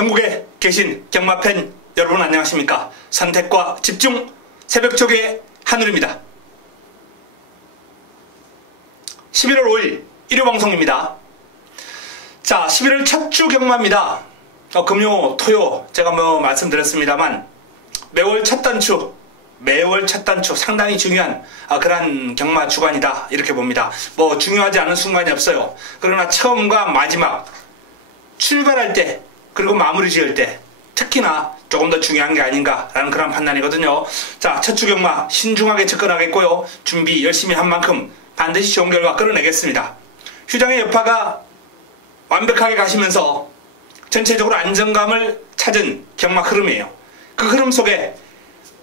전국에 계신 경마팬 여러분 안녕하십니까? 선택과 집중 새벽초계의 한울입니다. 11월 5일 일요 방송입니다. 자, 11월 첫 주 경마입니다. 금요, 토요 제가 말씀드렸습니다만 매월 첫 단추 상당히 중요한 그런 경마 주간이다 이렇게 봅니다. 중요하지 않은 순간이 없어요. 그러나 처음과 마지막 출발할 때 그리고 마무리 지을 때 특히나 조금 더 중요한 게 아닌가라는 그런 판단이거든요. 자, 첫 주 경마 신중하게 접근하겠고요. 준비 열심히 한 만큼 반드시 좋은 결과 끌어내겠습니다. 휴장의 여파가 완벽하게 가시면서 전체적으로 안정감을 찾은 경마 흐름이에요. 그 흐름 속에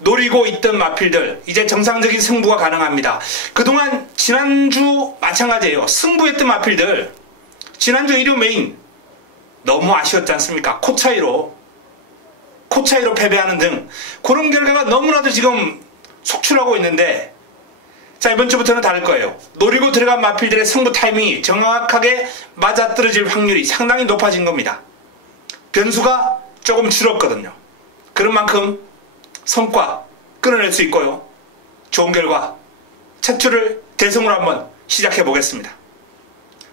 노리고 있던 마필들 이제 정상적인 승부가 가능합니다. 그동안 지난주 마찬가지예요. 승부했던 마필들 지난주 일요 메인 너무 아쉬웠지 않습니까? 코 차이로 패배하는 등 그런 결과가 너무나도 지금 속출하고 있는데, 자, 이번 주부터는 다를 거예요. 노리고 들어간 마필들의 승부 타이밍이 정확하게 맞아떨어질 확률이 상당히 높아진 겁니다. 변수가 조금 줄었거든요. 그런 만큼 성과 끌어낼 수 있고요. 좋은 결과 첫 주를 대승으로 한번 시작해 보겠습니다.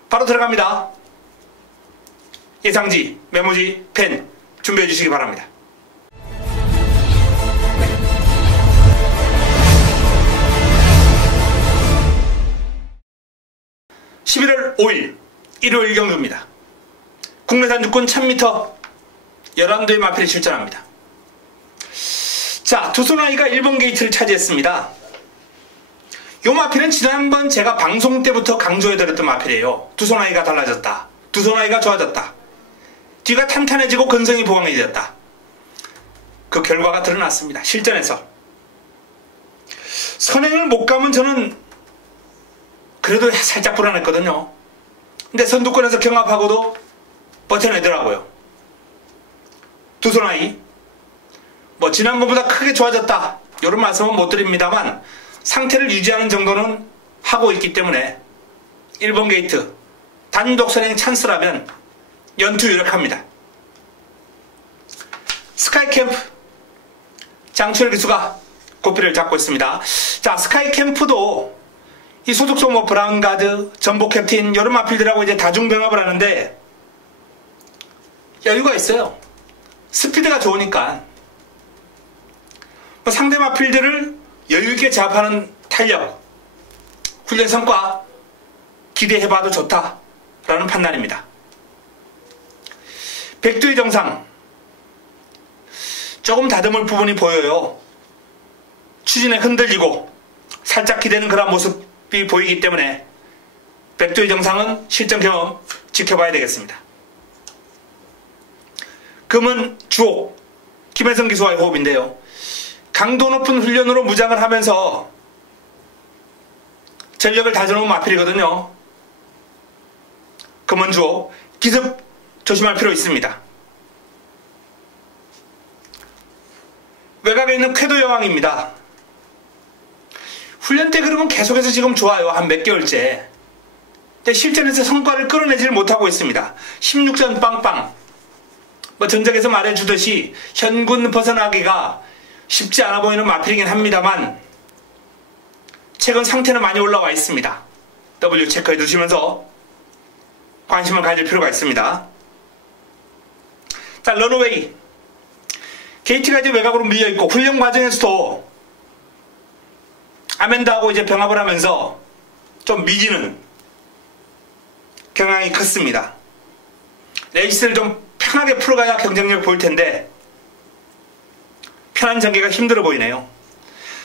바로 들어갑니다. 예상지, 메모지, 펜 준비해 주시기 바랍니다. (11월 5일) 일요일 경주입니다. 국내산 육군 1000m 11대의 마필이 출전합니다. 자, 두손아이가 1번 게이트를 차지했습니다. 이 마필은 지난번 제가 방송 때부터 강조해드렸던 마필이에요. 두손아이가 달라졌다. 두손아이가 좋아졌다. 뒤가 탄탄해지고 근성이 보강이 되었다. 그 결과가 드러났습니다. 실전에서. 선행을 못 가면 저는 그래도 살짝 불안했거든요. 근데 선두권에서 경합하고도 버텨내더라고요. 두손아이 지난번보다 크게 좋아졌다 이런 말씀은 못 드립니다만 상태를 유지하는 정도는 하고 있기 때문에 1번 게이트 단독 선행 찬스라면 연투 유력합니다. 스카이캠프 장철 기수가 고삐를 잡고 있습니다. 자, 스카이캠프도 이 소속종 브라운가드, 전복 캡틴 이런 마필들하고 이제 다중병합을 하는데 여유가 있어요. 스피드가 좋으니까 상대 마필들을 여유있게 제압하는 탄력, 훈련 성과 기대해봐도 좋다라는 판단입니다. 백두의 정상 조금 다듬을 부분이 보여요. 추진에 흔들리고 살짝 기대는 그런 모습이 보이기 때문에 백두의 정상은 실전 경험 지켜봐야 되겠습니다. 금은 주옥 김혜성 기수와의 호흡인데요. 강도 높은 훈련으로 무장을 하면서 전력을 다져놓은 마필이거든요. 금은 주옥 기습 조심할 필요 있습니다. 외곽에 있는 쾌도 여왕입니다. 훈련 때 그러면 계속해서 지금 좋아요. 한 몇 개월째. 근데 실전에서 성과를 끌어내지를 못하고 있습니다. 16전 빵빵. 전작에서 말해주듯이 현군 벗어나기가 쉽지 않아 보이는 마필이긴 합니다만 최근 상태는 많이 올라와 있습니다. W 체크해 두시면서 관심을 가질 필요가 있습니다. 자, 런어웨이 게이트가 이제 외곽으로 밀려있고 훈련 과정에서도 아멘다하고 이제 병합을 하면서 좀 미지는 경향이 컸습니다. 레이스를 좀 편하게 풀어가야 경쟁력 보일 텐데 편한 전개가 힘들어 보이네요.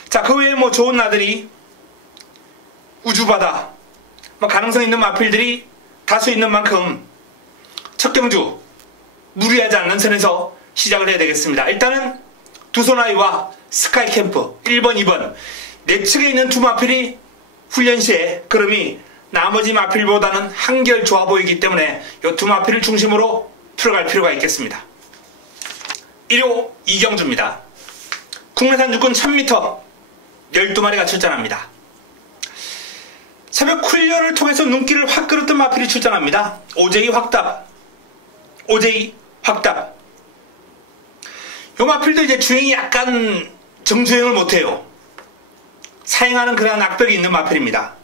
자, 그 외에 좋은 나들이 우주바다 가능성 있는 마필들이 다수 있는 만큼 첫 경주 무리하지 않는 선에서 시작을 해야 되겠습니다. 일단은 두손아이와 스카이캠프 1번, 2번 내 측에 있는 두 마필이 훈련 시에 걸음이 나머지 마필보다는 한결 좋아 보이기 때문에 이 두 마필을 중심으로 풀어갈 필요가 있겠습니다. 1호 이경주입니다. 국내산 육군 1000m 12마리가 출전합니다. 새벽 훈련을 통해서 눈길을 확 끌었던 마필이 출전합니다. 오제이 확답 요 마필도 이제 주행이 약간 정주행을 못해요. 사행하는 그러한 악벽이 있는 마필입니다.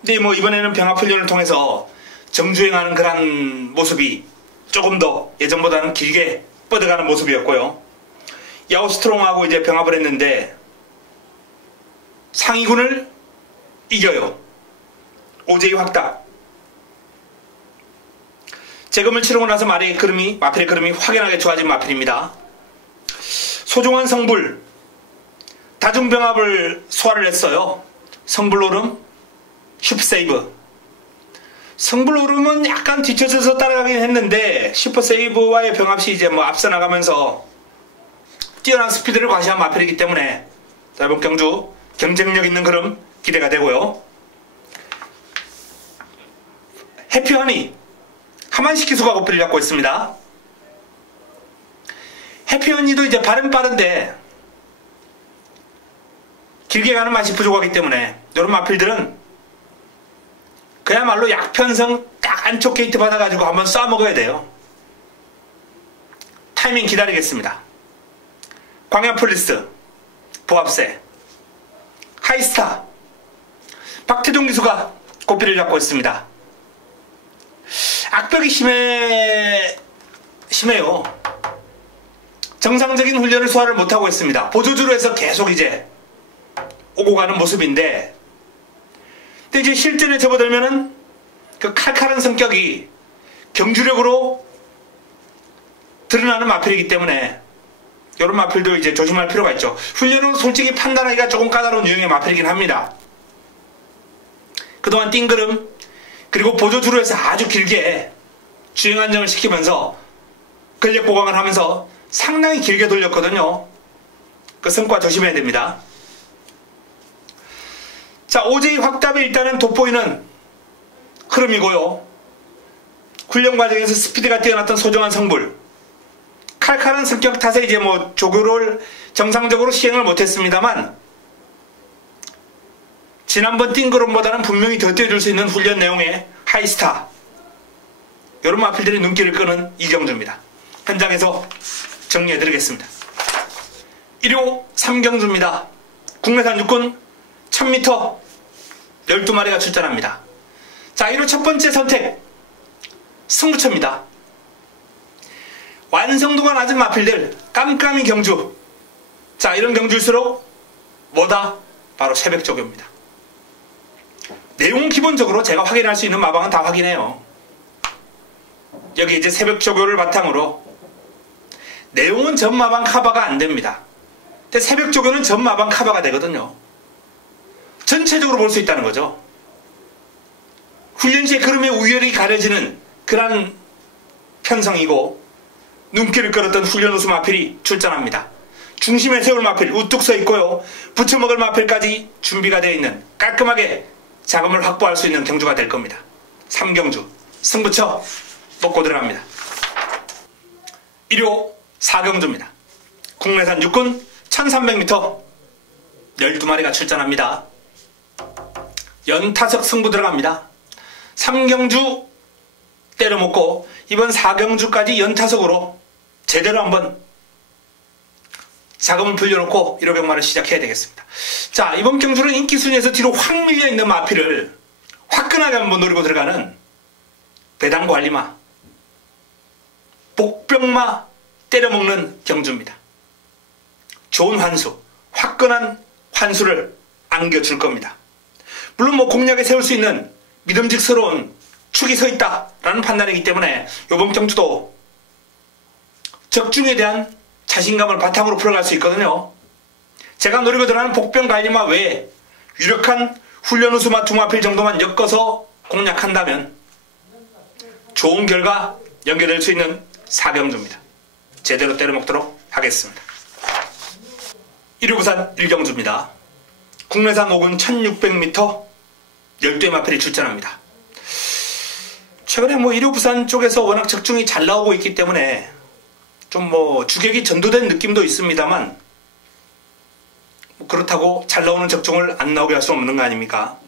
근데 뭐 이번에는 병합훈련을 통해서 정주행하는 그런 모습이 조금 더 예전보다는 길게 뻗어가는 모습이었고요. 야우스트롱하고 이제 병합을 했는데 상위군을 이겨요. 오제이 확답. 재검을 치르고 나서 마필의 걸음이 확연하게 좋아진 마필입니다. 소중한 성불. 다중병합을 소화를 했어요. 성불오름, 슈퍼세이브. 성불오름은 약간 뒤쳐져서 따라가긴 했는데 슈퍼세이브와의 병합시 이제 뭐 앞서 나가면서 뛰어난 스피드를 과시한 마필이기 때문에 이번 경주 경쟁력 있는 걸음 기대가 되고요. 해피허니 하만식 기수가 고삐를 잡고 있습니다. 해피허니도 이제 발은 빠른데 길게 가는 맛이 부족하기 때문에 이런 마필들은 그야말로 약편성 딱 안쪽 게이트 받아가지고 한번 쏴먹어야 돼요. 타이밍 기다리겠습니다. 광야폴리스, 보합세, 하이스타, 박태종 기수가 고삐를 잡고 있습니다. 악벽이 심해요. 정상적인 훈련을 소화를 못하고 있습니다. 보조주로 해서 계속 이제 오고 가는 모습인데, 근데 이제 실전에 접어들면은 그 칼칼한 성격이 경주력으로 드러나는 마필이기 때문에 이런 마필도 이제 조심할 필요가 있죠. 훈련은 솔직히 판단하기가 조금 까다로운 유형의 마필이긴 합니다. 그동안 띵그름 그리고 보조주로 해서 아주 길게 주행 안정을 시키면서 근력 보강을 하면서 상당히 길게 돌렸거든요. 그 성과 조심해야 됩니다. 자, 오제이 확답에 일단은 돋보이는 흐름이고요. 훈련 과정에서 스피드가 뛰어났던 소중한 성불, 칼칼한 성격 탓에 이제 뭐 조교를 정상적으로 시행을 못했습니다만 지난번 띵그럼보다는 분명히 더 뛰어줄 수 있는 훈련 내용의 하이스타, 이런 마필들이 눈길을 끄는 이경주입니다. 현장에서 정리해드리겠습니다. 1호 3경주입니다. 국내산 육군 1000m 12마리가 출전합니다. 자, 1호 첫 번째 선택 승부처입니다. 완성도가 낮은 마필들 깜깜이 경주. 자, 이런 경주일수록 뭐다? 바로 새벽조교입니다. 내용은 기본적으로 제가 확인할 수 있는 마방은 다 확인해요. 여기 이제 새벽조교를 바탕으로 내용은 전마방 커버가 안 됩니다. 근데 새벽조교는 전마방 커버가 되거든요. 전체적으로 볼 수 있다는 거죠. 훈련 시에 걸음의 우열이 가려지는 그런 편성이고 눈길을 끌었던 훈련 우수 마필이 출전합니다. 중심에 세울 마필 우뚝 서 있고요. 붙여먹을 마필까지 준비가 되어 있는 깔끔하게 자금을 확보할 수 있는 경주가 될 겁니다. 3경주 승부처 뽑고 들어갑니다. 1호 4경주입니다. 국내산 육군 1300m 12마리가 출전합니다. 연타석 승부 들어갑니다. 3경주 때려먹고 이번 4경주까지 연타석으로 제대로 한번 자금을 불려놓고 1호 병마를 시작해야 되겠습니다. 자, 이번 경주는 인기 순위에서 뒤로 확 밀려있는 마필을 화끈하게 한번 노리고 들어가는 배당 관리마, 복병마 때려먹는 경주입니다. 좋은 환수, 화끈한 환수를 안겨줄 겁니다. 물론 뭐 공략에 세울 수 있는 믿음직스러운 축이 서 있다라는 판단이기 때문에 이번 경주도 적중에 대한 자신감을 바탕으로 풀어갈 수 있거든요. 제가 노리고 들어가는 복병 관리마 외에 유력한 훈련 우수마 두 마필 정도만 엮어서 공략한다면 좋은 결과 연결될 수 있는 4경주입니다. 제대로 때려먹도록 하겠습니다. 1호 부산 1경주입니다. 국내산 5군 1600m 12의 마필이 출전합니다. 최근에 뭐 1호 부산 쪽에서 워낙 적중이 잘 나오고 있기 때문에 좀 뭐 주객이 전도된 느낌도 있습니다만 뭐 그렇다고 잘 나오는 적중을 안 나오게 할 수 없는 거 아닙니까?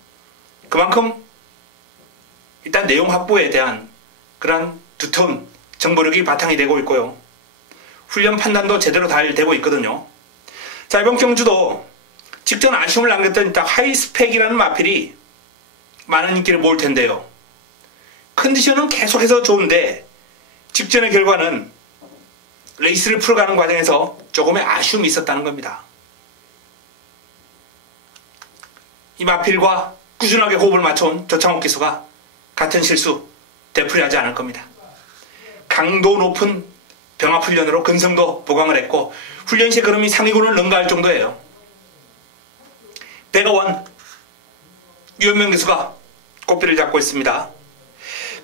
그만큼 일단 내용 확보에 대한 그런 두터운 정보력이 바탕이 되고 있고요. 훈련 판단도 제대로 잘 되고 있거든요. 자, 이번 경주도 직전 아쉬움을 남겼던 하이스펙이라는 마필이 많은 인기를 모을 텐데요. 컨디션은 계속해서 좋은데 직전의 결과는 레이스를 풀어가는 과정에서 조금의 아쉬움이 있었다는 겁니다. 이 마필과 꾸준하게 호흡을 맞춰온 조창욱 기수가 같은 실수 되풀이하지 않을 겁니다. 강도 높은 병합훈련으로 근성도 보강을 했고 훈련 시의 걸음이 상위군을 능가할 정도예요. 배가원 유현명 기수가 꽃비를 잡고 있습니다.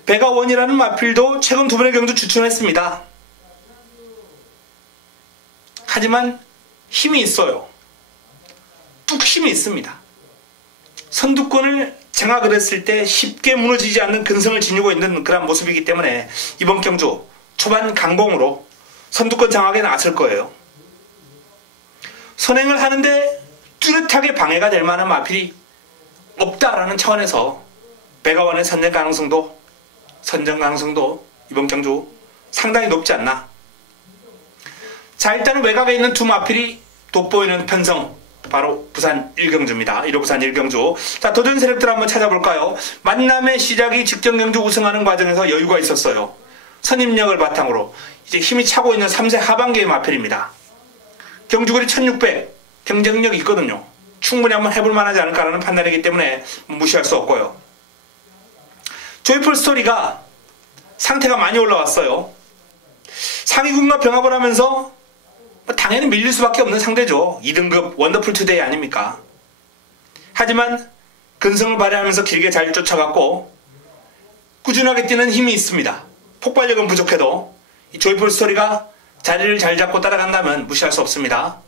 배가원이라는 마필도 최근 두 번의 경주 주춤했습니다. 하지만 힘이 있어요. 뚝 힘이 있습니다. 선두권을 장악을 했을 때 쉽게 무너지지 않는 근성을 지니고 있는 그런 모습이기 때문에 이번 경주 초반 강봉으로 선두권 장악에 나설 거예요. 선행을 하는데 뚜렷하게 방해가 될 만한 마필이 없다라는 차원에서 배가원의 선전 가능성도 이번 경주 상당히 높지 않나. 자, 일단은 외곽에 있는 두 마필이 돋보이는 편성, 바로 부산 1경주입니다. 1호 부산 1경주. 자, 도전 세력들 한번 찾아볼까요? 만남의 시작이 직전 경주 우승하는 과정에서 여유가 있었어요. 선임력을 바탕으로 이제 힘이 차고 있는 3세 하반기의 마필입니다. 경주거리 1600 경쟁력이 있거든요. 충분히 한번 해볼 만하지 않을까라는 판단이기 때문에 무시할 수 없고요. 조이풀 스토리가 상태가 많이 올라왔어요. 상위군과 병합을 하면서 당연히 밀릴 수밖에 없는 상대죠. 2등급 원더풀 투데이 아닙니까? 하지만 근성을 발휘하면서 길게 잘 쫓아갔고 꾸준하게 뛰는 힘이 있습니다. 폭발력은 부족해도 이 조이풀 스토리가 자리를 잘 잡고 따라간다면 무시할 수 없습니다.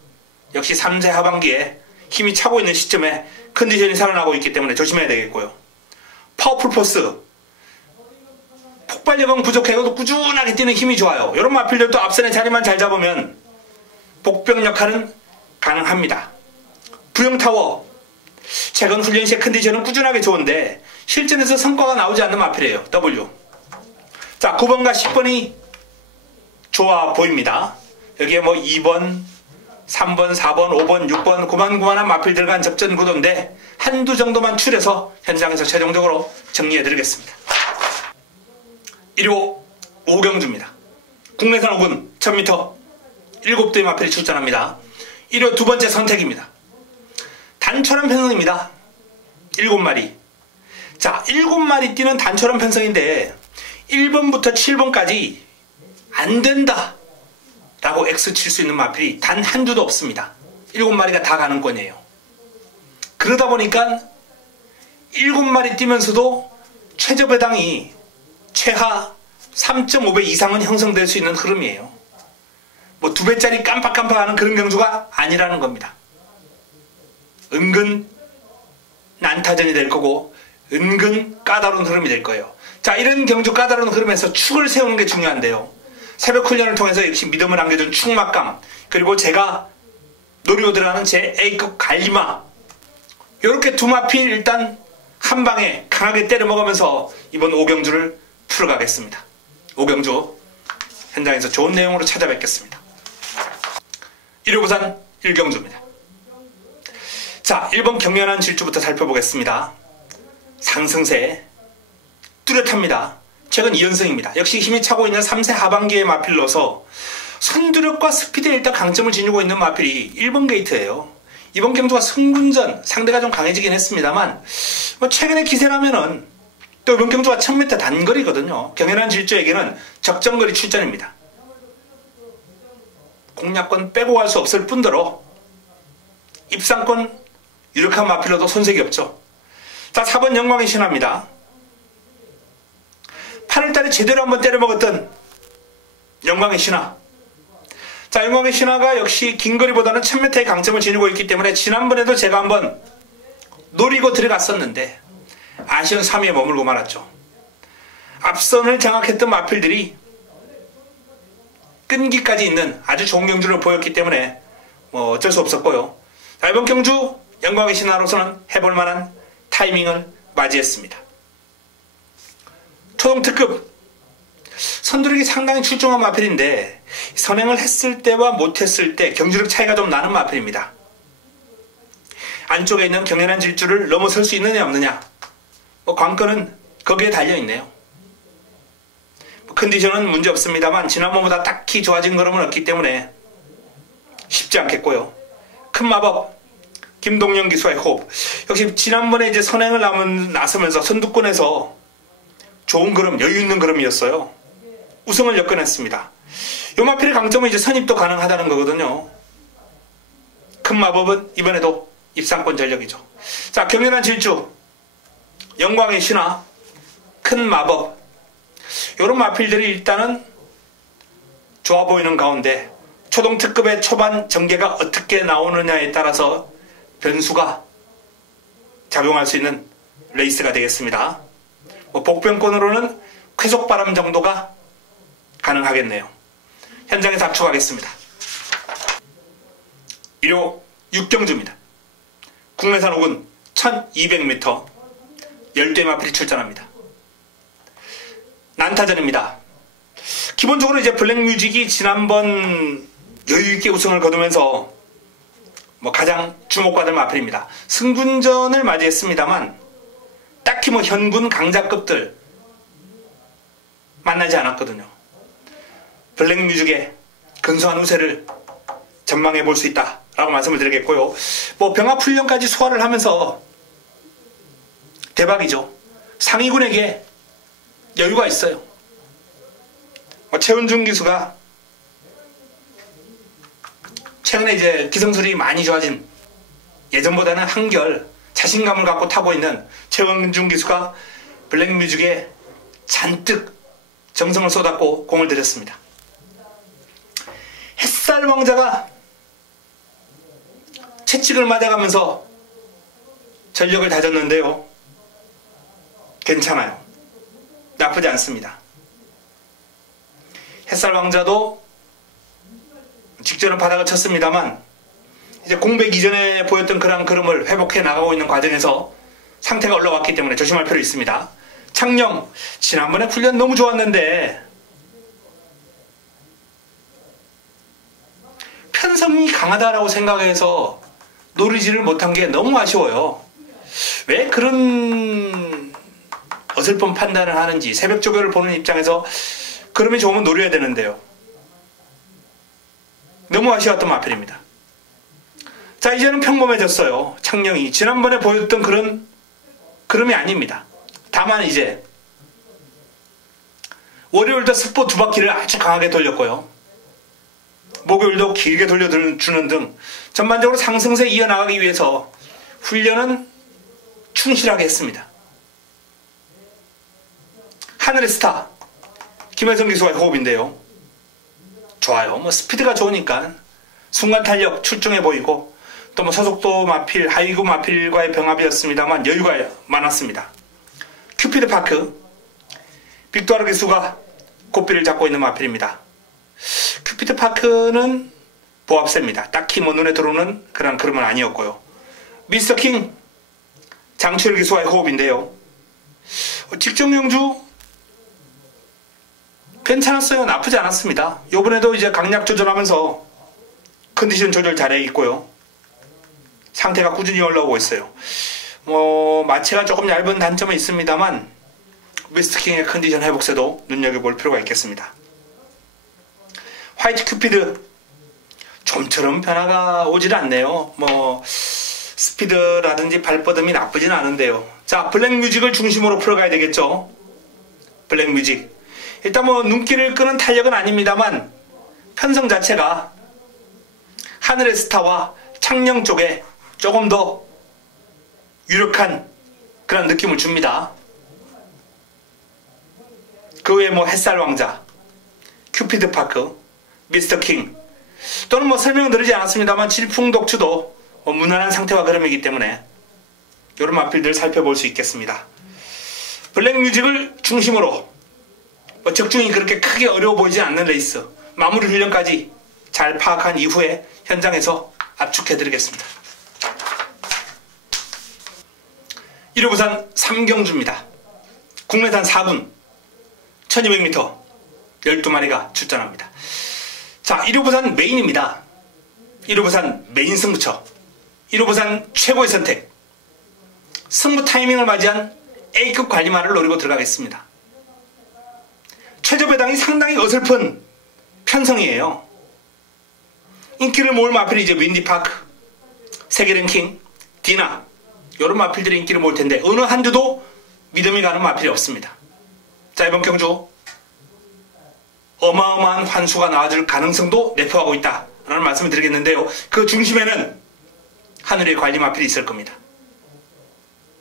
역시 3세 하반기에 힘이 차고 있는 시점에 컨디션이 살아나고 있기 때문에 조심해야 되겠고요. 파워풀 포스 폭발력은 부족해도 꾸준하게 뛰는 힘이 좋아요. 이런 마필들도 앞선의 자리만 잘 잡으면 복병 역할은 가능합니다. 부영타워 최근 훈련 시의 컨디션은 꾸준하게 좋은데 실전에서 성과가 나오지 않는 마필이에요. W. 자, 9번과 10번이 좋아 보입니다. 여기에 뭐 2번, 3번, 4번, 5번, 6번 고만고만한 마필들 간 접전 구도인데 한두 정도만 추려서 현장에서 최종적으로 정리해드리겠습니다. 1호 오경주입니다. 국내산 5군 1000m 7대의 마필이 출전합니다. 1호 두 번째 선택입니다. 단촐한 편성입니다. 7마리. 자, 7마리 뛰는 단촐한 편성인데 1번부터 7번까지 안 된다 라고 X 칠 수 있는 마필이 단 한두도 없습니다. 7마리가 다 가능권이에요. 그러다 보니까 7마리 뛰면서도 최저 배당이 최하 3.5배 이상은 형성될 수 있는 흐름이에요. 뭐 2배짜리 깜빡깜빡하는 그런 경주가 아니라는 겁니다. 은근 난타전이 될 거고 은근 까다로운 흐름이 될 거예요. 자, 이런 경주 까다로운 흐름에서 축을 세우는 게 중요한데요. 새벽 훈련을 통해서 역시 믿음을 안겨준 축막감, 그리고 제가 노리고 들어가는 제 A급 갈리마, 이렇게 두 마필 일단 한 방에 강하게 때려 먹으면서 이번 오경주를 풀어가겠습니다. 오경주 현장에서 좋은 내용으로 찾아뵙겠습니다. 1호 부산 1경주입니다. 자, 1번 경연한 질주부터 살펴보겠습니다. 상승세 뚜렷합니다. 최근 2연승입니다. 역시 힘이 차고 있는 3세 하반기의 마필로서 선두력과 스피드에 일단 강점을 지니고 있는 마필이 1번 게이트예요. 이번 경주가 승군전 상대가 좀 강해지긴 했습니다만 뭐 최근의 기세라면은 또 이번 경주가 1000m 단거리거든요. 경연한 질주에게는 적정거리 출전입니다. 공략권 빼고 갈 수 없을 뿐더러 입상권 유력한 마필로도 손색이 없죠. 자, 4번 영광의 신화입니다. 8월달에 제대로 한번 때려먹었던 영광의 신화. 자, 영광의 신화가 역시 긴거리보다는 1000m의 강점을 지니고 있기 때문에 지난번에도 제가 한번 노리고 들어갔었는데 아쉬운 3위에 머물고 말았죠. 앞선을 장악했던 마필들이 끈기까지 있는 아주 좋은 경주를 보였기 때문에 뭐 어쩔 수 없었고요. 자, 이번 경주 영광의 신화로서는 해볼 만한 타이밍을 맞이했습니다. 초동 특급 선두력이 상당히 출중한 마필인데 선행을 했을 때와 못했을 때 경주력 차이가 좀 나는 마필입니다. 안쪽에 있는 경연한 질주를 넘어설 수 있느냐 없느냐, 관건은 거기에 달려있네요. 컨디션은 문제 없습니다만 지난번보다 딱히 좋아진 걸음은 없기 때문에 쉽지 않겠고요. 큰 마법 김동영 기수와의 호흡, 역시 지난번에 이제 선행을 나서면서 선두권에서 좋은 걸음, 여유 있는 걸음이었어요. 우승을 엮어냈습니다. 요 마필의 강점은 이제 선입도 가능하다는 거거든요. 큰 마법은 이번에도 입상권 전력이죠. 자, 경연한 질주, 영광의 신화, 큰 마법, 요런 마필들이 일단은 좋아 보이는 가운데 초동특급의 초반 전개가 어떻게 나오느냐에 따라서 변수가 작용할 수 있는 레이스가 되겠습니다. 복변권으로는 쾌속바람 정도가 가능하겠네요. 현장에서 압축하겠습니다. 1호 6경주입니다. 국내산 혹은 1200m 10대 마필이 출전합니다. 난타전입니다. 기본적으로 이제 블랙뮤직이 지난번 여유있게 우승을 거두면서 가장 주목받을 마필입니다. 승분전을 맞이했습니다만 딱히 현군 강자급들 만나지 않았거든요. 블랙뮤직의 근소한 우세를 전망해 볼 수 있다라고 말씀을 드리겠고요. 병합훈련까지 소화를 하면서 대박이죠. 상위군에게 여유가 있어요. 최은중 기수가 최근에 이제 기성술이 많이 좋아진, 예전보다는 한결 자신감을 갖고 타고 있는 최은중 기수가 블랙뮤직에 잔뜩 정성을 쏟았고 공을 들였습니다. 햇살 왕자가 채찍을 맞아가면서 전력을 다졌는데요. 괜찮아요. 나쁘지 않습니다. 햇살 왕자도 직전은 바닥을 쳤습니다만 이제 공백 이전에 보였던 그런 걸음을 회복해 나가고 있는 과정에서 상태가 올라왔기 때문에 조심할 필요 있습니다. 창녕, 지난번에 훈련 너무 좋았는데 편성이 강하다라고 생각해서 노리지를 못한 게 너무 아쉬워요. 왜 그런 어설픈 판단을 하는지, 새벽 조교를 보는 입장에서 걸음이 좋으면 노려야 되는데요. 너무 아쉬웠던 마필입니다. 자, 이제는 평범해졌어요. 창녕이 지난번에 보였던 그런 걸음이 아닙니다. 다만 이제 월요일도 스포 2바퀴를 아주 강하게 돌렸고요. 목요일도 길게 돌려주는 등 전반적으로 상승세 이어나가기 위해서 훈련은 충실하게 했습니다. 하늘의 스타 김혜성 기수와의 호흡인데요. 좋아요. 스피드가 좋으니까 순간 탄력 출중해 보이고, 또 소속도 마필, 하위구 마필과의 병합이었습니다만 여유가 많았습니다. 큐피드 파크, 빅토르 기수가 고삐를 잡고 있는 마필입니다. 큐피드 파크는 보합세입니다. 딱히 눈에 들어오는 그런 그림은 아니었고요. 미스터 킹 장철 기수와의 호흡인데요. 직접 경주 괜찮았어요. 나쁘지 않았습니다. 요번에도 이제 강약 조절하면서 컨디션 조절 잘해 있고요. 상태가 꾸준히 올라오고 있어요. 마체가 조금 얇은 단점은 있습니다만 미스트킹의 컨디션 회복세도 눈여겨볼 필요가 있겠습니다. 화이트 큐피드 좀처럼 변화가 오질 않네요. 스피드라든지 발뻗음이 나쁘진 않은데요. 자, 블랙뮤직을 중심으로 풀어가야 되겠죠. 블랙뮤직 일단 눈길을 끄는 탄력은 아닙니다만 편성 자체가 하늘의 스타와 창녕 쪽에 조금 더 유력한 그런 느낌을 줍니다. 그 외에 햇살 왕자, 큐피드 파크, 미스터 킹, 또는 설명을 드리지 않았습니다만 질풍독추도 무난한 상태와 그름이기 때문에 이런 마필들을 살펴볼 수 있겠습니다. 블랙뮤직을 중심으로 적중이 그렇게 크게 어려워 보이지 않는 레이스, 마무리 훈련까지 잘 파악한 이후에 현장에서 압축해드리겠습니다. 1호 부산 3경주입니다. 국내산 4군 1200m 12마리가 출전합니다. 자, 1호 부산 메인입니다. 1호 부산 메인 승부처. 1호 부산 최고의 선택. 승부 타이밍을 맞이한 A급 관리마를 노리고 들어가겠습니다. 최저 배당이 상당히 어설픈 편성이에요. 인기를 모을 마필이 이제 윈디파크, 세계 랭킹, 디나 이런 마필들이 인기를 모을 텐데 어느 한주도 믿음이 가는 마필이 없습니다. 자, 이번 경주 어마어마한 환수가 나와줄 가능성도 내포하고 있다라는 말씀을 드리겠는데요. 그 중심에는 하늘의 관리 마필이 있을 겁니다.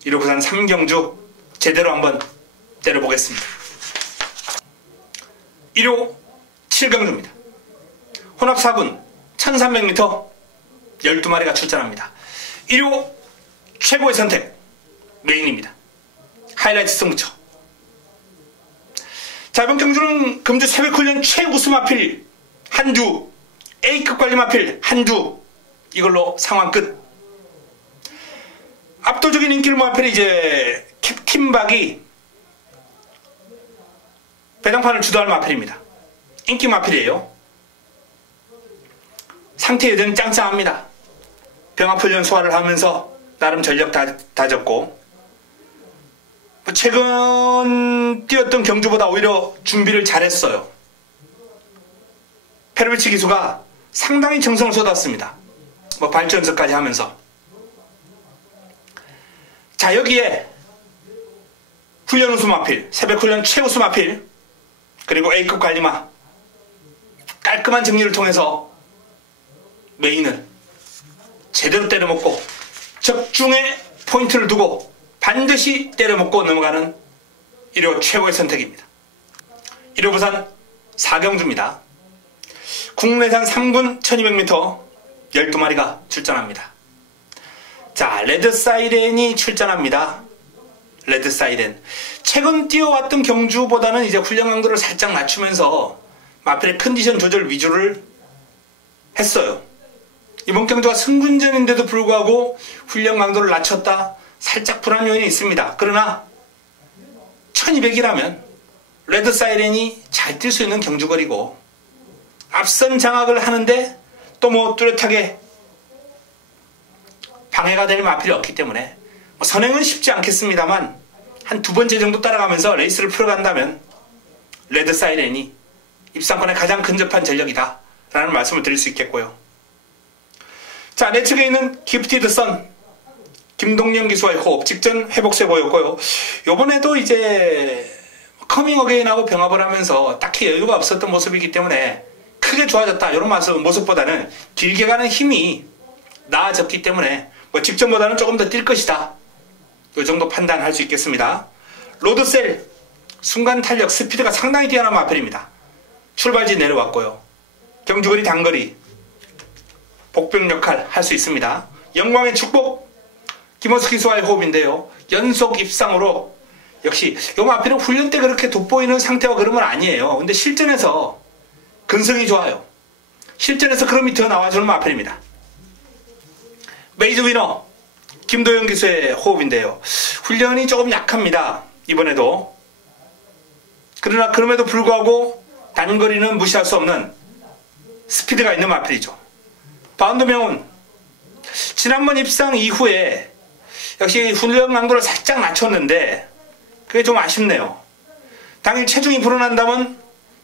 1호 부산 3경주 제대로 한번 때려보겠습니다. 1호 7경주입니다. 혼합 4군 1300m 12마리가 출전합니다. 1호 최고의 선택 메인입니다. 하이라이트 승부처. 자, 이번 경주는 금주 새벽훈련 최우수 마필 한두, A급 관리 마필 한두, 이걸로 상황 끝. 압도적인 인기를 모은 마필이 이제 캡틴 박이 배당판을 주도할 마필입니다. 인기 마필이에요. 상태 여전히 짱짱합니다. 병합훈련 소화를 하면서 나름 전력 다졌고 최근 뛰었던 경주보다 오히려 준비를 잘했어요. 페르비치 기수가 상당히 정성을 쏟았습니다. 발전석까지 하면서. 자, 여기에 훈련 우수 마필, 새벽 훈련 최우수 마필, 그리고 A급 관리마 깔끔한 정리를 통해서 메인을 제대로 때려먹고 적중에 포인트를 두고 반드시 때려먹고 넘어가는 1호 최고의 선택입니다. 1호 부산 4경주입니다. 국내산 3군 1200m 12마리가 출전합니다. 자, 레드 사이렌이 출전합니다. 레드 사이렌. 최근 뛰어왔던 경주보다는 이제 훈련 강도를 살짝 낮추면서 마필의 컨디션 조절 위주를 했어요. 이번 경주가 승군전인데도 불구하고 훈련 강도를 낮췄다. 살짝 불안 요인이 있습니다. 그러나 1200이라면 레드 사이렌이 잘 뛸 수 있는 경주거리고 앞선 장악을 하는데 또 뚜렷하게 방해가 될 마필이 없기 때문에 선행은 쉽지 않겠습니다만 한 두 번째 정도 따라가면서 레이스를 풀어간다면 레드 사이렌이 입상권에 가장 근접한 전력이다 라는 말씀을 드릴 수 있겠고요. 자, 내 측에 있는 기프티드 선 김동영 기수와의 호흡 직전 회복세 보였고요. 요번에도 이제 커밍 어게인하고 병합을 하면서 딱히 여유가 없었던 모습이기 때문에 크게 좋아졌다 이런 모습보다는 길게 가는 힘이 나아졌기 때문에 직전보다는 조금 더 뛸 것이다. 이 정도 판단할 수 있겠습니다. 로드셀 순간 탄력 스피드가 상당히 뛰어난 마필입니다. 출발지 내려왔고요. 경주거리 단거리 복병 역할 할 수 있습니다. 영광의 축복 김호수 기수와의 호흡인데요. 연속 입상으로 역시 이 마필은 훈련 때 그렇게 돋보이는 상태와 그런 아니에요. 근데 실전에서 근성이 좋아요. 실전에서 그럼이 더 나와주는 마필입니다. 메이저 위너 김도영 기수의 호흡인데요. 훈련이 조금 약합니다. 이번에도. 그러나 그럼에도 불구하고 단거리는 무시할 수 없는 스피드가 있는 마필이죠. 바운드 명운 지난번 입상 이후에 역시 훈련 강도를 살짝 낮췄는데 그게 좀 아쉽네요. 당일 체중이 불어난다면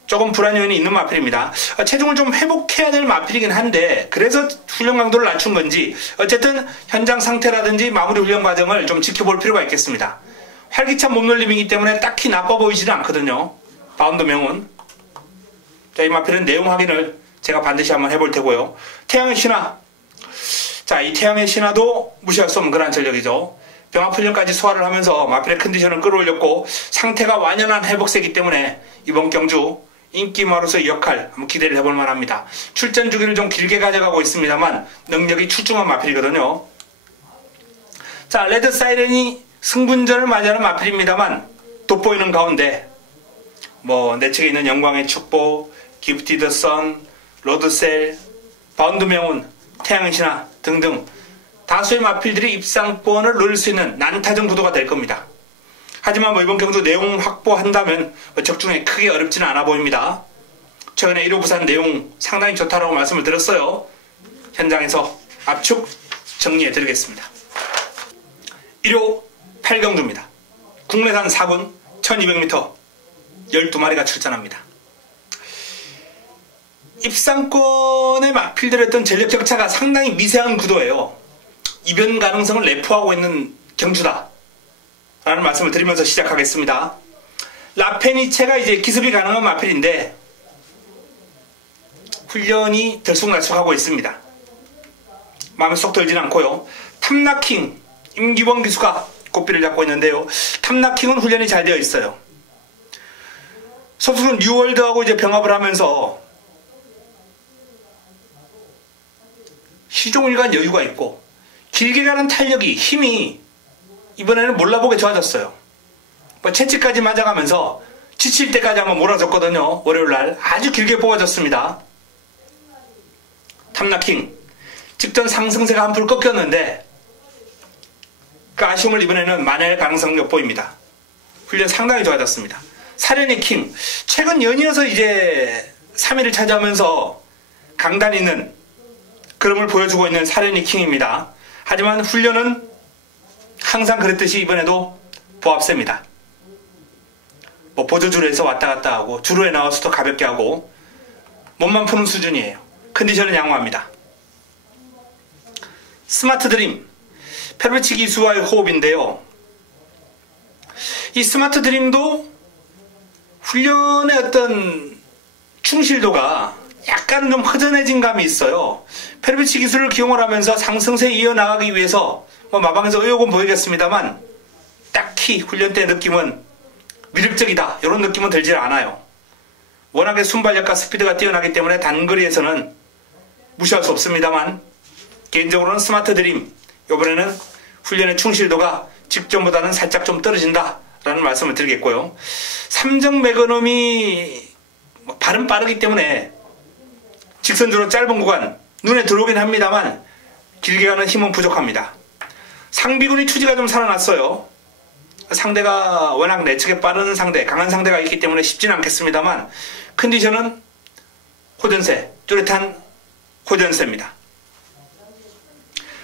조금 불안 요인이 있는 마필입니다. 체중을 좀 회복해야 될 마필이긴 한데 그래서 훈련 강도를 낮춘 건지 어쨌든 현장 상태라든지 마무리 훈련 과정을 좀 지켜볼 필요가 있겠습니다. 활기찬 몸놀림이기 때문에 딱히 나빠 보이지는 않거든요. 바운드 명운. 자, 이 마필은 내용 확인을 제가 반드시 한번 해볼 테고요. 태양의 신화. 자, 이 태양의 신화도 무시할 수 없는 그런 전력이죠. 병합훈련까지 소화를 하면서 마필의 컨디션을 끌어올렸고 상태가 완연한 회복세이기 때문에 이번 경주 인기마로서의 역할 한번 기대를 해볼 만합니다. 출전 주기를 좀 길게 가져가고 있습니다만 능력이 출중한 마필이거든요. 자, 레드 사이렌이 승분전을 맞이하는 마필입니다만 돋보이는 가운데 내 측에 있는 영광의 축복, 기프티드 선, 로드셀, 바운드 명운, 태양의 신화 등등 다수의 마필들이 입상권을 노릴 수 있는 난타전 구도가 될 겁니다. 하지만 이번 경주 내용 확보한다면 적중에 크게 어렵지는 않아 보입니다. 최근에 1호 부산 내용 상당히 좋다라고 말씀을 드렸어요. 현장에서 압축 정리해 드리겠습니다. 1호 8경주입니다. 국내산 4군 1200m 12마리가 출전합니다. 입상권에 막필들었던 전력 격차가 상당히 미세한 구도예요. 이변 가능성을 내포하고 있는 경주다 라는 말씀을 드리면서 시작하겠습니다. 라페니체가 이제 기습이 가능한 마필인데 훈련이 들쑥날쑥하고 있습니다. 마음에 쏙 들진 않고요. 탐나킹 임기범 기수가 꽃비를 잡고 있는데요. 탐나킹은 훈련이 잘 되어 있어요. 선수는 뉴월드하고 이제 병합을 하면서 시종일관 여유가 있고 길게 가는 탄력이 힘이 이번에는 몰라보게 좋아졌어요. 채찍까지 맞아가면서 지칠 때까지 한번 몰아줬거든요. 월요일날 아주 길게 뽑아줬습니다. 탐나킹 직전 상승세가 한풀 꺾였는데 그 아쉬움을 이번에는 만회할 가능성이 엿보입니다. 훈련 상당히 좋아졌습니다. 사련의 킹 최근 연이어서 이제 3위를 차지하면서 강단 있는 그림을 보여주고 있는 사련의 킹입니다. 하지만 훈련은 항상 그랬듯이 이번에도 보합세입니다. 보조주로에서 왔다 갔다 하고 주로에 나와서도 가볍게 하고 몸만 푸는 수준이에요. 컨디션은 양호합니다. 스마트 드림 페르베치 기수와의 호흡인데요. 이 스마트 드림도 훈련의 어떤 충실도가 약간은 좀 허전해진 감이 있어요. 페르베치 기술을 기용을 하면서 상승세에 이어나가기 위해서 마방에서 의욕은 보이겠습니다만 딱히 훈련 때 느낌은 위력적이다 이런 느낌은 들지 않아요. 워낙에 순발력과 스피드가 뛰어나기 때문에 단거리에서는 무시할 수 없습니다만 개인적으로는 스마트 드림 이번에는 훈련의 충실도가 직전보다는 살짝 좀 떨어진다 라는 말씀을 드리겠고요. 삼정 매거넘이 발은 빠르기 때문에 직선주로 짧은 구간 눈에 들어오긴 합니다만 길게 가는 힘은 부족합니다. 상비군이 투지가 좀 살아났어요. 상대가 워낙 내측에 빠른 상대, 강한 상대가 있기 때문에 쉽지는 않겠습니다만 컨디션은 호전세, 뚜렷한 호전세입니다.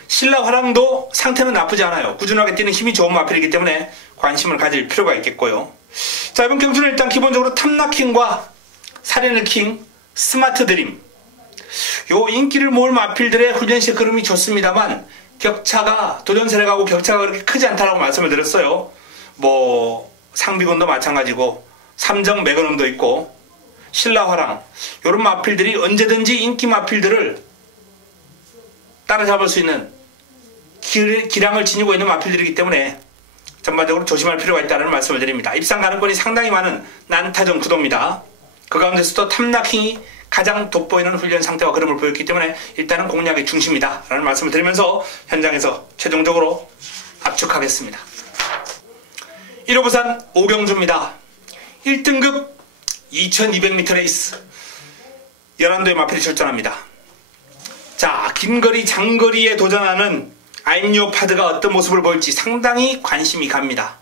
신라 화랑도 상태는 나쁘지 않아요. 꾸준하게 뛰는 힘이 좋은 마필이기 때문에 관심을 가질 필요가 있겠고요. 자, 이번 경주는 일단 기본적으로 탐나킹과 사레느킹, 스마트 드림 요 인기를 모을 마필들의 훈련식 흐름이 좋습니다만 격차가 도전세를 가고 격차가 그렇게 크지 않다라고 말씀을 드렸어요. 상비군도 마찬가지고 삼정 매거넘도 있고 신라화랑 이런 마필들이 언제든지 인기 마필들을 따라잡을 수 있는 기량을 지니고 있는 마필들이기 때문에 전반적으로 조심할 필요가 있다는 말씀을 드립니다. 입상 가능권이 상당히 많은 난타전 구도입니다. 그 가운데서도 탐나킹이 가장 돋보이는 훈련 상태와 그림을 보였기 때문에 일단은 공략의 중심이다 라는 말씀을 드리면서 현장에서 최종적으로 압축하겠습니다. 1호 부산 5경주입니다. 1등급 2200m 레이스 11도의 마필이 출전합니다. 자, 긴거리 장거리에 도전하는 아임리오파드가 어떤 모습을 보일지 상당히 관심이 갑니다.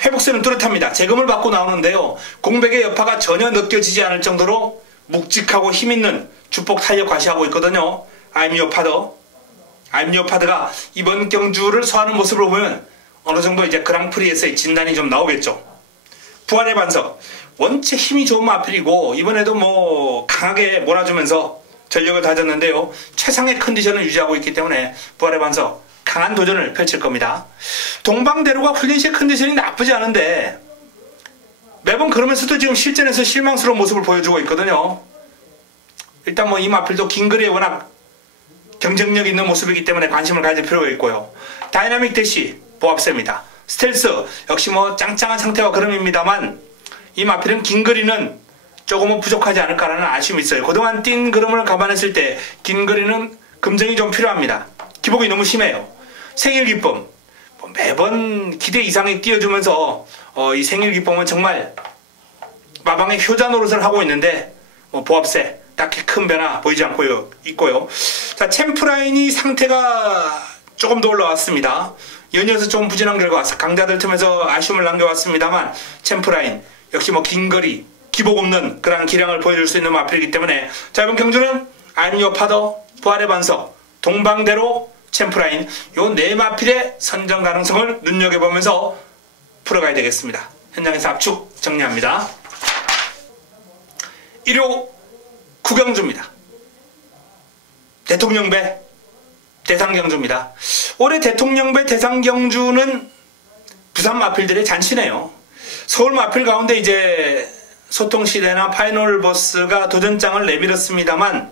회복세는 뚜렷합니다. 재검을 받고 나오는데요. 공백의 여파가 전혀 느껴지지 않을 정도로 묵직하고 힘있는 주폭 탄력 과시하고 있거든요. 아임리오파드가 이번 경주를 소화하는 모습을 보면 어느 정도 이제 그랑프리에서의 진단이 좀 나오겠죠. 부활의 반석 원체 힘이 좋은 마필이고 이번에도 강하게 몰아주면서 전력을 다졌는데요. 최상의 컨디션을 유지하고 있기 때문에 부활의 반석 강한 도전을 펼칠 겁니다. 동방대로가 훈련실 컨디션이 나쁘지 않은데 매번 그러면서도 지금 실전에서 실망스러운 모습을 보여주고 있거든요. 일단 이 마필도 긴 거리에 워낙 경쟁력 있는 모습이기 때문에 관심을 가질 필요가 있고요. 다이나믹 대시 보합세입니다. 스텔스 역시 짱짱한 상태와 그름입니다만 이 마필은 긴 거리는 조금은 부족하지 않을까라는 아쉬움이 있어요. 그동안 뛴 그림을 감안했을 때 긴 거리는 검증이 좀 필요합니다. 기복이 너무 심해요. 생일 기쁨 매번 기대 이상이 뛰어주면서 이 생일 기쁨은 정말 마방의 효자 노릇을 하고 있는데 보합세 딱히 큰 변화 보이지 않고 있고요. 자, 챔프라인이 상태가 조금 더 올라왔습니다. 연이어서 좀 부진한 결과 강자들 틈에서 아쉬움을 남겨왔습니다만 챔프라인 역시 긴거리 기복 없는 그런 기량을 보여줄 수 있는 마필이기 때문에 자, 이번 경주는 I'm Your Father, 부활의 반석, 동방대로, 챔프라인 요 네 마필의 선정 가능성을 눈여겨보면서 풀어가야 되겠습니다. 현장에서 압축 정리합니다. 1호 구경주입니다. 대통령배 대상경주입니다. 올해 대통령배 대상경주는 부산 마필들의 잔치네요. 서울 마필 가운데 이제 소통시대나 파이널버스가 도전장을 내밀었습니다만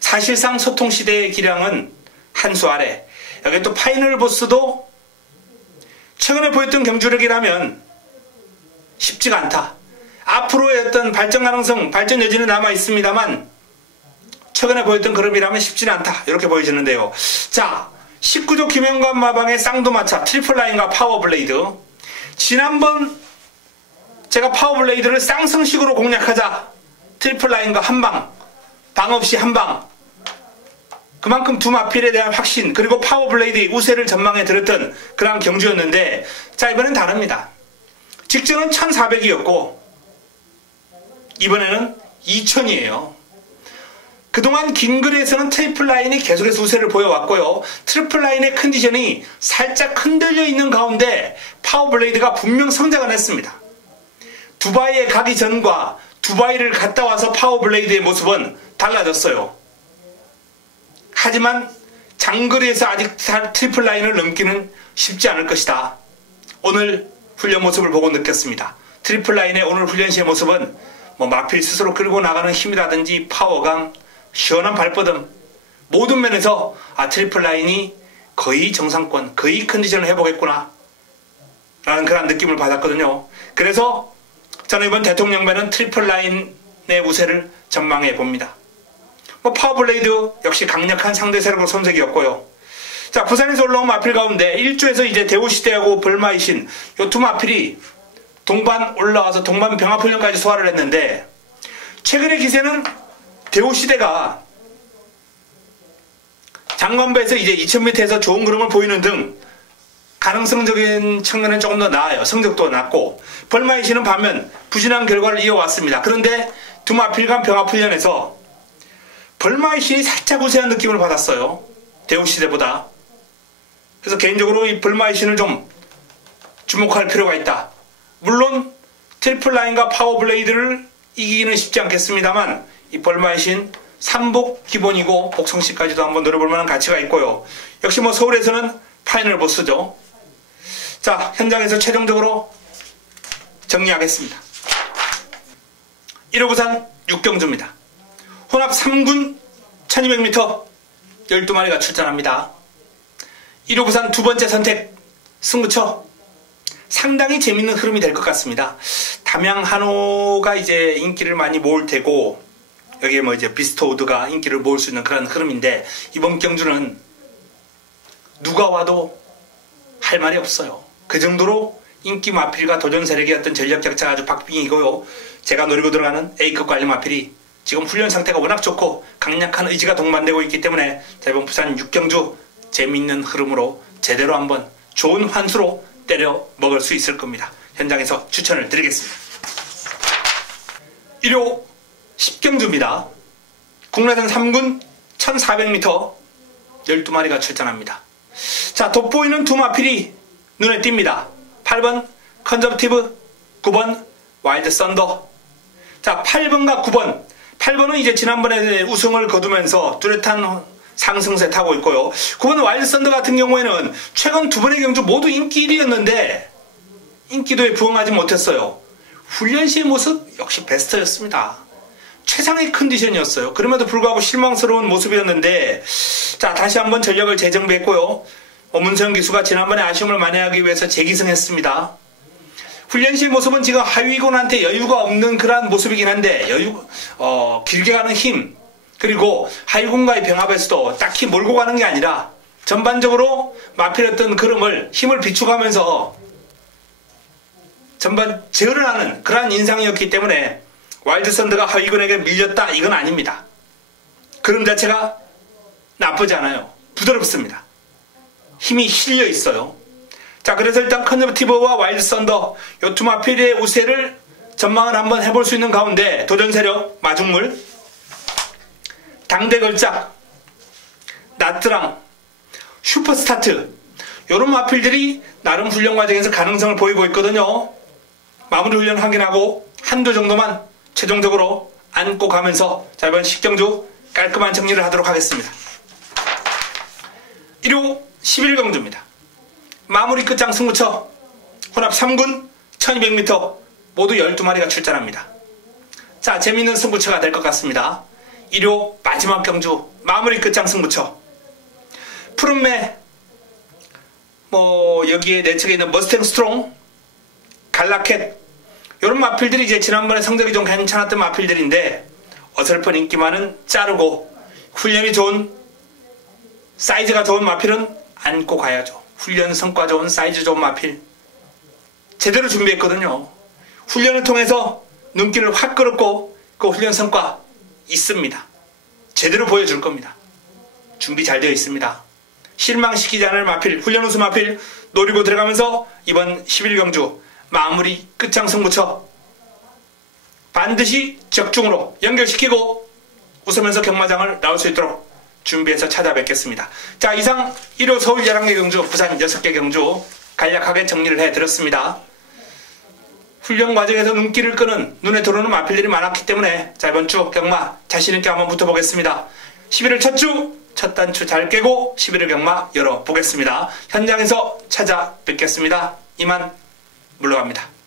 사실상 소통시대의 기량은 한 수 아래. 여기 또 파이널버스도 최근에 보였던 경주력이라면 쉽지가 않다. 앞으로의 어떤 발전 가능성, 발전 여지는 남아 있습니다만 최근에 보였던 그룹이라면 쉽지는 않다. 이렇게 보여지는데요. 자, 19조 김영관 마방의 쌍두마차, 트리플라인과 파워블레이드. 지난번 제가 파워블레이드를 쌍승식으로 공략하자. 트리플라인과 한방, 방 없이 한방. 그만큼 두 마필에 대한 확신, 그리고 파워블레이드의 우세를 전망해 드렸던 그런 경주였는데, 자, 이번엔 다릅니다. 직전은 1400이었고 이번에는 2000이에요. 그동안 긴 거리에서는 트리플라인이 계속해서 우세를 보여왔고요. 트리플라인의 컨디션이 살짝 흔들려 있는 가운데 파워블레이드가 분명 성장을 했습니다. 두바이에 가기 전과 두바이를 갔다 와서 파워블레이드의 모습은 달라졌어요. 하지만 장거리에서 아직 트리플라인을 넘기는 쉽지 않을 것이다. 오늘 훈련 모습을 보고 느꼈습니다. 트리플라인의 오늘 훈련 시의 모습은 마필 스스로 끌고 나가는 힘이라든지 파워감, 시원한 발뻗음, 모든 면에서 트리플라인이 거의 정상권, 거의 컨디션을 회복했구나 라는 그런 느낌을 받았거든요. 그래서 저는 이번 대통령배는 트리플라인의 우세를 전망해 봅니다. 파워블레이드 역시 강력한 상대 세력으로 손색이었고요. 자, 부산에서 올라온 마필 가운데 1조에서 이제 대우시대하고 벌마이신 요 두 마필이 동반 올라와서 동반 병합훈련까지 소화를 했는데, 최근의 기세는 대우시대가 장관배에서 이제 2000m에서 좋은 그림을 보이는 등 가능성적인 측면은 조금 더 나아요. 성적도 낮고, 벌마이신은 반면 부진한 결과를 이어왔습니다. 그런데 두 마필 간 병합훈련에서 벌마이신이 살짝 우세한 느낌을 받았어요. 대우시대보다. 그래서 개인적으로 이 벌마이신을 좀 주목할 필요가 있다. 물론 트리플라인과 파워블레이드를 이기기는 쉽지 않겠습니다만 이 벌마이신 3복 기본이고 복성시까지도 한번 노려볼 만한 가치가 있고요. 역시 서울에서는 파이널버스죠. 자, 현장에서 최종적으로 정리하겠습니다. 1호 부산 6경주입니다. 혼합 3군 1200m 12마리가 출전합니다. 1호 부산 두 번째 선택 승부처. 상당히 재밌는 흐름이 될 것 같습니다. 담양 한호가 이제 인기를 많이 모을 테고, 여기에 이제 비스토우드가 인기를 모을 수 있는 그런 흐름인데, 이번 경주는 누가 와도 할 말이 없어요. 그 정도로 인기 마필과 도전 세력의 어떤 전력 격차가 아주 박빙이고요. 제가 노리고 들어가는 A급 관리 마필이 지금 훈련 상태가 워낙 좋고 강력한 의지가 동반되고 있기 때문에 이번 부산 6경주 재미있는 흐름으로 제대로 한번 좋은 환수로 때려 먹을 수 있을 겁니다. 현장에서 추천을 드리겠습니다. 1호 10경주입니다. 국내선 3군 1400m 12마리가 출전합니다. 자, 돋보이는 두 마필이 눈에 띕니다. 8번 컨저버티브, 9번 와일드 썬더. 자, 8번과 9번. 8번은 이제 지난번에 우승을 거두면서 뚜렷한 상승세 타고 있고요. 9번 와일드 썬더 같은 경우에는 최근 두 번의 경주 모두 인기 1위였는데 인기도에 부응하지 못했어요. 훈련 시의 모습 역시 베스트였습니다. 최상의 컨디션이었어요. 그럼에도 불구하고 실망스러운 모습이었는데, 자, 다시 한번 전력을 재정비했고요. 문세영 기수가 지난번에 아쉬움을 만회하기 위해서 재기승했습니다. 훈련 시의 모습은 지금 하위군한테 여유가 없는 그러한 모습이긴 한데, 길게 가는 힘, 그리고 하위군과의 병합에서도 딱히 몰고 가는 게 아니라 전반적으로 마필했던 그름을 힘을 비축하면서 전반 제어를 하는 그러한 인상이었기 때문에 와일드 썬더가 하위군에게 밀렸다, 이건 아닙니다. 그름 자체가 나쁘지 않아요. 부드럽습니다. 힘이 실려 있어요. 자, 그래서 일단 컨저버티브와 와일드 썬더 요 두 마필의 우세를 전망을 한번 해볼 수 있는 가운데 도전 세력, 마중물, 당대 걸작, 나트랑, 슈퍼스타트 이런 마필들이 나름 훈련 과정에서 가능성을 보이고 있거든요. 마무리 훈련 확인하고 한두 정도만 최종적으로 안고 가면서 자, 이번 식경주 깔끔한 정리를 하도록 하겠습니다. 1호 11경주입니다. 마무리 끝장 승부처 혼합 3군 1200m 모두 12마리가 출전합니다. 자, 재밌는 승부처가 될 것 같습니다. 1호 마지막 경주 마무리 끝장 승부처 푸른매 여기에 내측에 있는 머스탱 스트롱, 갈라켓 이런 마필들이 이제 지난번에 성적이 좀 괜찮았던 마필들인데 어설픈 인기 많은 자르고 훈련이 좋은 사이즈가 좋은 마필은 안고 가야죠. 훈련 성과 좋은 사이즈 좋은 마필 제대로 준비했거든요. 훈련을 통해서 눈길을 확 끌었고 그 훈련 성과 있습니다. 제대로 보여줄 겁니다. 준비 잘 되어 있습니다. 실망시키지 않을 마필, 훈련 우수 마필 노리고 들어가면서 이번 11경주 마무리 끝장 승부처 반드시 적중으로 연결시키고 웃으면서 경마장을 나올 수 있도록 준비해서 찾아뵙겠습니다. 자, 이상 1호 서울 11개 경주, 부산 6개 경주 간략하게 정리를 해드렸습니다. 훈련 과정에서 눈길을 끄는 눈에 들어오는 마필들이 많았기 때문에 자, 이번 주 경마 자신있게 한번 붙어보겠습니다. 11월 첫 주 첫 단추 잘 깨고 11월 경마 열어보겠습니다. 현장에서 찾아뵙겠습니다. 이만 물러갑니다.